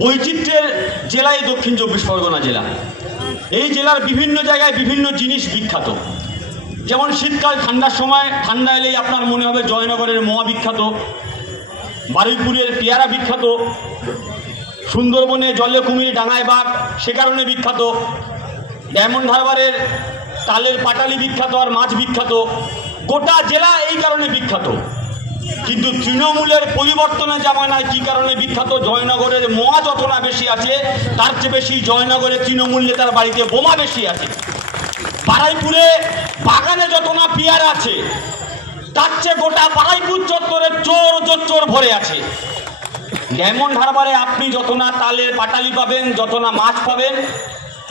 বৈচিত্র্যের জেলায় দক্ষিণ চব্বিশ পরগনা জেলা। এই জেলার বিভিন্ন জায়গায় বিভিন্ন জিনিস বিখ্যাত। যেমন শীতকাল, ঠান্ডার সময়, ঠান্ডা এলেই আপনার মনে হবে জয়নগরের মোয়া বিখ্যাত বারুইপুরের পেয়ারা বিখ্যাত, সুন্দরবনে জলে কুমির ডাঙায় বাঘ সে কারণে বিখ্যাত, ডায়মন্ড হারবারের তালের পাটালি বিখ্যাত আর মাছ বিখ্যাত। গোটা জেলা এই কারণে বিখ্যাত। কিন্তু তৃণমূলের পরিবর্তনের জামানায় কী কারণে বিখ্যাত জয়নগরের মোয়া যত না বেশি আছে, তার চেয়ে বেশি জয়নগরের তৃণমূল নেতার বাড়িতে বোমা বেশি আছে। বারাইপুরে বাগানে যত না পেয়ারা আছে, তার চেয়ে গোটা বারাইপুর চত্বরে চোর চোর ভরে আছে। ডায়মন্ড হারবারে আপনি যত না তালের পাটালি পাবেন যত না মাছ পাবেন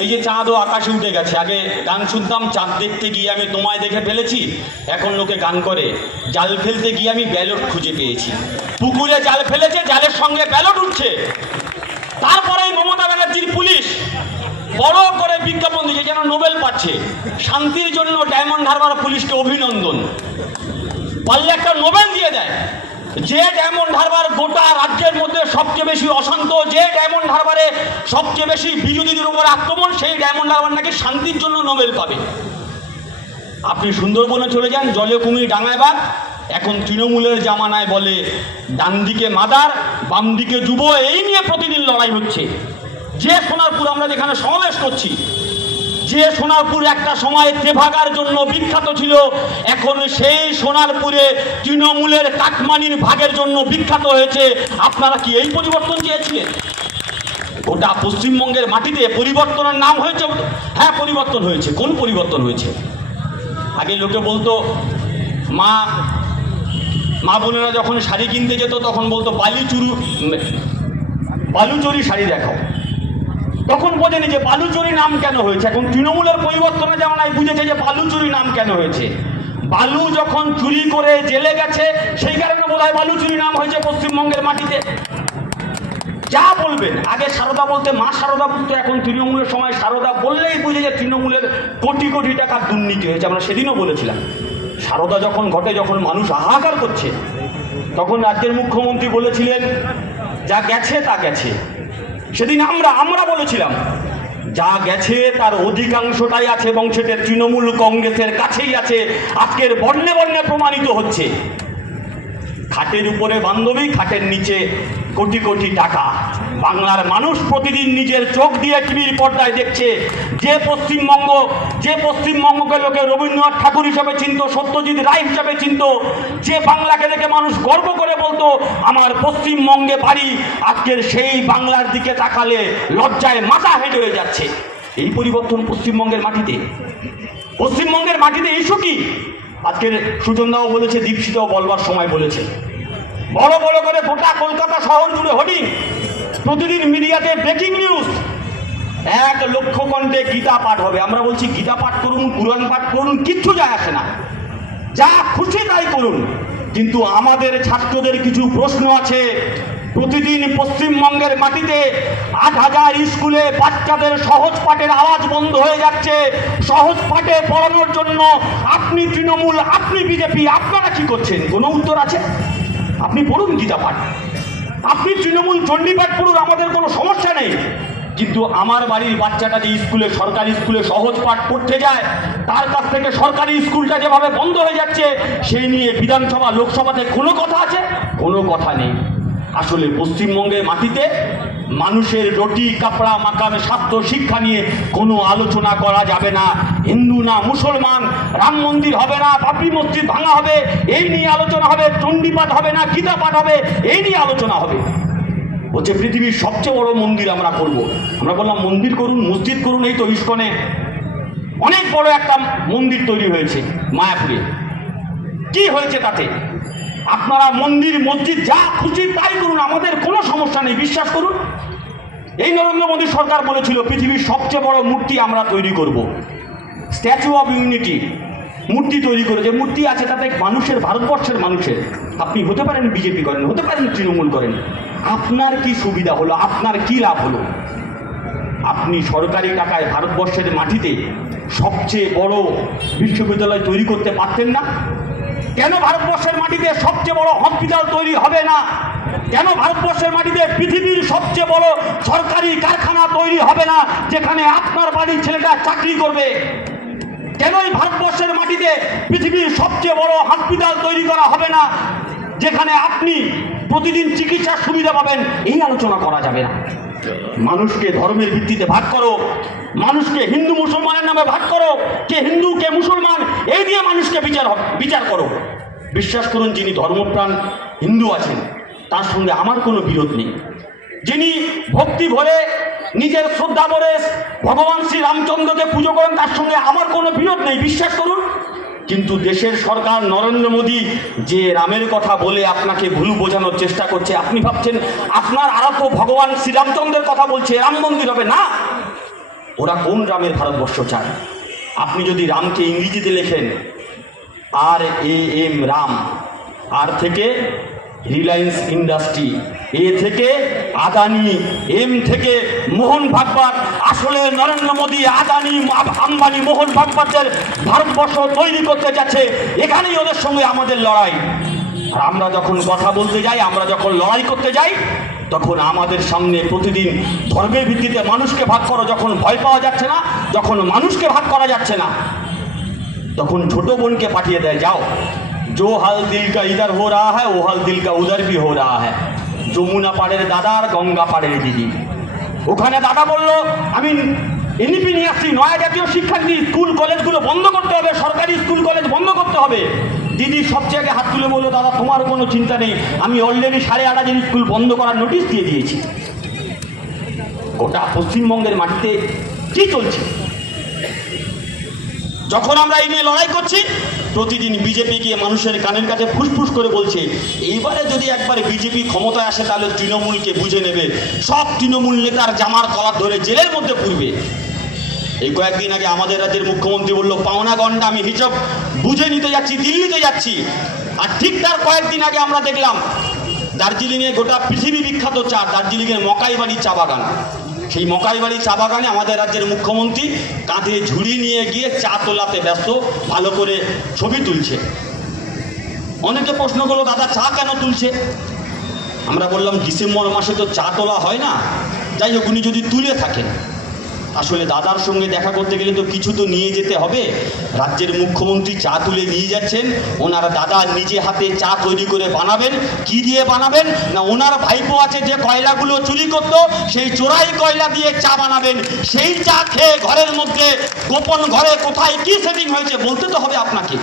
এই যে চাঁদও আকাশে উঠে গেছে, আগে গান শুনতাম, চাঁদ দেখতে গিয়ে আমি তোমায় দেখে ফেলেছি, এখন লোকে গান করে, জাল ফেলতে গিয়ে আমি ব্যালট খুঁজে পেয়েছি। পুকুরে জাল ফেলেছে, জালের সঙ্গে ব্যালট উঠছে। তারপরে মমতা ব্যানার্জির পুলিশ বড় করে বিজ্ঞাপন দিয়েছে, যেন নোবেল পাচ্ছে। শান্তির জন্য ডায়মন্ড হারবার পুলিশকে অভিনন্দন। পারলে একটা নোবেল দিয়ে দেয়। যে ডায়মন্ড হারবার গোটা মধ্যে সবচেয়ে বেশি অশান্ত যে ডায়মন্ড হারবারে সবচেয়ে বেশি বিরোধীদের উপর আক্রমণ, সেই ডায়মন্ড হারবার নাকি শান্তির জন্য নোবেল পাবে। আপনি সুন্দরবনে চলে যান, জলে কুমির ডাঙায় বাঘ। এখন তৃণমূলের জামানায় বলে ডান দিকে মাদার বাম দিকে যুব, এই নিয়ে প্রতিদিন লড়াই হচ্ছে। যে সোনারপুর আমরা যেখানে সমাবেশ করছি যে সোনারপুর একটা সময় তেভাগার জন্য বিখ্যাত ছিল, এখন সেই সোনারপুরে তৃণমূলের কাটমানির ভাগের জন্য বিখ্যাত হয়েছে। আপনারা কি এই পরিবর্তন চেয়েছিলেন? ওটা পশ্চিমবঙ্গের মাটিতে পরিবর্তনের নাম হয়েছে হ্যাঁ পরিবর্তন হয়েছে। কোন পরিবর্তন হয়েছে? আগে লোকে বলতো, মা মা বোনেরা যখন শাড়ি কিনতে যেত, তখন বলতো, বালিচুরু বালুচুরি শাড়ি দেখাও। তখন বোঝেনি যে বালুচুরি নাম কেন হয়েছে। এখন তৃণমূলের পরিবর্তনে যেমন আমি বুঝেছে যে বালুচুরি নাম কেন হয়েছে। বালু যখন চুরি করে জেলে গেছে, সেই কারণে বোধ হয় বালুচুরি নাম হয়েছে পশ্চিমবঙ্গের মাটিতে। যা বলবেন আগে সারদা বলতে, মা সারদা বলতো, এখন তৃণমূলের সময় সারদা বললেই বুঝে যে তৃণমূলের কোটি কোটি টাকার দুর্নীতি হয়েছে। আমরা সেদিনও বলেছিলাম। সারদা যখন ঘটে, যখন মানুষ হাহাকার করছে, তখন রাজ্যের মুখ্যমন্ত্রী বলেছিলেন, যা গেছে তা গেছে। সেদিন আমরা আমরা বলেছিলাম, যা গেছে তার অধিকাংশটাই আছে এবং সেটা তৃণমূল কংগ্রেসের কাছেই আছে, আজকের বর্ণে বর্ণে প্রমাণিত হচ্ছে। খাটের উপরে বান্ধবী, খাটের নিচে কোটি কোটি টাকা। বাংলার মানুষ প্রতিদিন নিজের চোখ দিয়ে টিভির পর্দায় দেখছে, যে পশ্চিমবঙ্গ, যে পশ্চিমবঙ্গকে লোকে রবীন্দ্রনাথ ঠাকুর হিসাবে চিনত, সত্যজিৎ রায় হিসাবে চিনত, যে বাংলাকে দেখে মানুষ গর্ব করে বলতো, আমার পশ্চিমবঙ্গে বাড়ি, আজকের সেই বাংলার দিকে তাকালে লজ্জায় মাথা হেঁটে হয়ে যাচ্ছে। এই পরিবর্তন পশ্চিমবঙ্গের মাটিতে। পশ্চিমবঙ্গের মাটিতে ইস্যু কি? আজকের সুজনদাও বলেছে, দীপশিতাও বলবার সময় বলেছে। বড় বড় করে গোটা কলকাতা শহর জুড়ে হোর্ডিং প্রতিদিন মিডিয়াতে ব্রেকিং নিউজ এক লক্ষ কণ্ঠে গীতা পাঠ হবে। আমরা বলছি, গীতা পাঠ করুন পুরাণ পাঠ করুন, কিচ্ছু যায় আসে না। যা খুশি তাই করুন। কিন্তু আমাদের ছাত্রদের কিছু প্রশ্ন আছে। প্রতিদিন পশ্চিমবঙ্গের মাটিতে আট হাজার স্কুলে বাচ্চাদের সহজ পাঠের আওয়াজ বন্ধ হয়ে যাচ্ছে। সহজ পাঠে পড়ানোর জন্য আপনি তৃণমূল, আপনি বিজেপি, আপনারা কি করছেন? কোনো উত্তর আছে? আপনি পড়ুন গীতা পাঠ। আপনি তৃণমূল চণ্ডীপাঠ পড়ুন, আমাদের কোনো সমস্যা নেই। কিন্তু আমার বাড়ির বাচ্চাটা যে স্কুলে, সরকারি স্কুলে সহজ পাঠ পড়তে যায়, তার কাছ থেকে সরকারি স্কুলটা যেভাবে বন্ধ হয়ে যাচ্ছে, সেই নিয়ে বিধানসভা, লোকসভাতে কোনো কথা আছে? কোনো কথা নেই। আসলে পশ্চিমবঙ্গের মাটিতে মানুষের রুটি, কাপড়া, মাকামে স্বাস্থ্য, শিক্ষা নিয়ে কোনো আলোচনা করা যাবে না। হিন্দু না মুসলমান, রাম মন্দির হবে না বাপি মসজিদ ভাঙা হবে এই নিয়ে আলোচনা হবে, চণ্ডীপাঠ হবে না, গীতা পাঠ হবে এই নিয়ে আলোচনা হবে। বলছে, পৃথিবীর সবচেয়ে বড় মন্দির আমরা করব। আমরা বললাম, মন্দির করুন, মসজিদ করুন, এই তো ইস্কনে। অনেক বড় একটা মন্দির তৈরি হয়েছে মায়াপুরে। কি হয়েছে তাতে? আপনারা মন্দির, মসজিদ, যা খুশি তাই করুন, আমাদের কোনো সমস্যা নেই, বিশ্বাস করুন। এই নরেন্দ্র মোদী সরকার বলেছিল, পৃথিবীর সবচেয়ে বড় মূর্তি আমরা তৈরি করব। স্ট্যাচু অফ ইউনিটি মূর্তি তৈরি করে যে মূর্তি আছে, তাতে মানুষের, ভারতবর্ষের মানুষের। আপনি হতে পারেন বিজেপি করেন, হতে পারেন তৃণমূল করেন। আপনার কি সুবিধা হলো? আপনার কি লাভ হলো? আপনি সরকারি টাকায় ভারতবর্ষের মাটিতে সবচেয়ে বড় বিশ্ববিদ্যালয় তৈরি করতে পারতেন না? কেন ভারতবর্ষের মাটিতে সবচেয়ে বড় হসপিটাল তৈরি হবে না? কেন ভারতবর্ষের মাটিতে পৃথিবীর সবচেয়ে বড় সরকারি কারখানা তৈরি হবে না, যেখানে আপনার বাড়ির ছেলেটা চাকরি করবে? কেন এই ভারতবর্ষের মাটিতে পৃথিবীর সবচেয়ে বড় হসপিটাল তৈরি করা হবে না, যেখানে আপনি প্রতিদিন চিকিৎসার সুবিধা পাবেন? এই আলোচনা করা যাবে না। মানুষকে ধর্মের ভিত্তিতে ভাগ করো। মানুষকে হিন্দু মুসলমানের নামে ভাগ করো। কে হিন্দু, কে মুসলমান, এই দিয়ে মানুষকে বিচার বিচার করো। বিশ্বাস করুন, যিনি ধর্মপ্রাণ হিন্দু আছেন, তার সঙ্গে আমার কোনো বিরোধ নেই। যিনি ভক্তি ভরে নিজের শ্রদ্ধা ভরে ভগবান শ্রী রামচন্দ্রকে পুজো করেন, তার সঙ্গে আমার কোনো বিরোধ নেই। বিশ্বাস করুন কিন্তু দেশের সরকার নরেন্দ্র মোদী যে রামের কথা বলে আপনাকে ভুল বোঝানোর চেষ্টা করছে, আপনি ভাবছেন আপনার আরাধ্য ভগবান শ্রীরামচন্দ্রের কথা বলছে, রাম মন্দির হবে? না। ওরা কোন রামের ভারতবর্ষ চায়? আপনি যদি রামকে ইংরেজিতে লেখেন, আর এ এম রাম, আর থেকে রিলায়েন্স ইন্ডাস্ট্রি এ থেকে আদানি এম থেকে মোহন ভাগবত আসলে নরেন্দ্র মোদী আদানি আম্বানি মোহন ভাগবতের ভারতবর্ষ তৈরি করতে যাচ্ছে, এখানেই ওদের সঙ্গে আমাদের লড়াই। আর আমরা যখন কথা বলতে যাই, আমরা যখন লড়াই করতে যাই, তখন আমাদের সামনে প্রতিদিন ধর্মের ভিত্তিতে মানুষকে ভাগ করো যখন ভয় পাওয়া যাচ্ছে না, যখন মানুষকে ভাগ করা যাচ্ছে না, তখন ছোট বোনকে পাঠিয়ে দেয়, যাও। जो हाल दिल का इधर हो रहा है वो हाल दिल का उधर भी हो रहा है যমুনা পাড়ের দাদা আর গঙ্গা পাড়ের দিদি ওখানে দাদা বলল আমি এনইপি নিয়ে আসছি নয়া জাতীয় শিক্ষানীতি স্কুল কলেজগুলো বন্ধ করতে হবে সরকারি স্কুল কলেজ বন্ধ করতে হবে দিদি সবচেয়ে আগে হাত তুলে বললো দাদা তোমার কোনো চিন্তা নেই আমি অলরেডি সাড়ে আট হাজার স্কুল বন্ধ করার নোটিশ দিয়ে দিয়েছি গোটা পশ্চিমবঙ্গের মাটিতে কি চলছে যখন আমরা এই নিয়ে লড়াই করছি, প্রতিদিন বিজেপি গিয়ে মানুষের কানের কাছে ফুসফুস করে বলছে, এইবারে যদি একবার বিজেপি ক্ষমতায় আসে, তাহলে তৃণমূলকে বুঝে নেবে। সব তৃণমূল নেতার জামার কলার ধরে জেলের মধ্যে পুরবে এই কয়েকদিন আগে আমাদের রাজ্যের মুখ্যমন্ত্রী বলল, পাওনা গন্ডা, আমি হিসাব বুঝে নিতে যাচ্ছি দিল্লিতে যাচ্ছি। আর ঠিক তার কয়েকদিন আগে আমরা দেখলাম, দার্জিলিংয়ে গোটা পৃথিবী বিখ্যাত চা, দার্জিলিংয়ের মকাইবাড়ি চা বাগান। সেই মকাইবাড়ি চা বাগানে আমাদের রাজ্যের মুখ্যমন্ত্রী কাঁধে ঝুড়ি নিয়ে গিয়ে চা তোলাতে ব্যস্ত, ভালো করে ছবি তুলছে। অনেকে প্রশ্ন করল, দাদা, চা কেন তুলছে? আমরা বললাম, ডিসেম্বর মাসে তো চা তোলা হয় না। যাই হোক, উনি যদি তুলে থাকেন আসলে দাদার সঙ্গে দেখা করতে গেলে তো কিছু তো নিয়ে যেতে হবে। রাজ্যের মুখ্যমন্ত্রী চা তুলে নিয়ে যাচ্ছেন। ওনার দাদা নিজে হাতে চা তৈরি করে বানাবেন। কি দিয়ে বানাবেন? না ওনার ভাইপো আছে যে কয়লাগুলো চুরি করতো, সেই চোরাই কয়লা দিয়ে চা বানাবেন। সেই চা খেয়ে ঘরের মধ্যে, গোপন ঘরে কোথায় কি সেটিং হয়েছে বলতে তো হবে আপনাকে।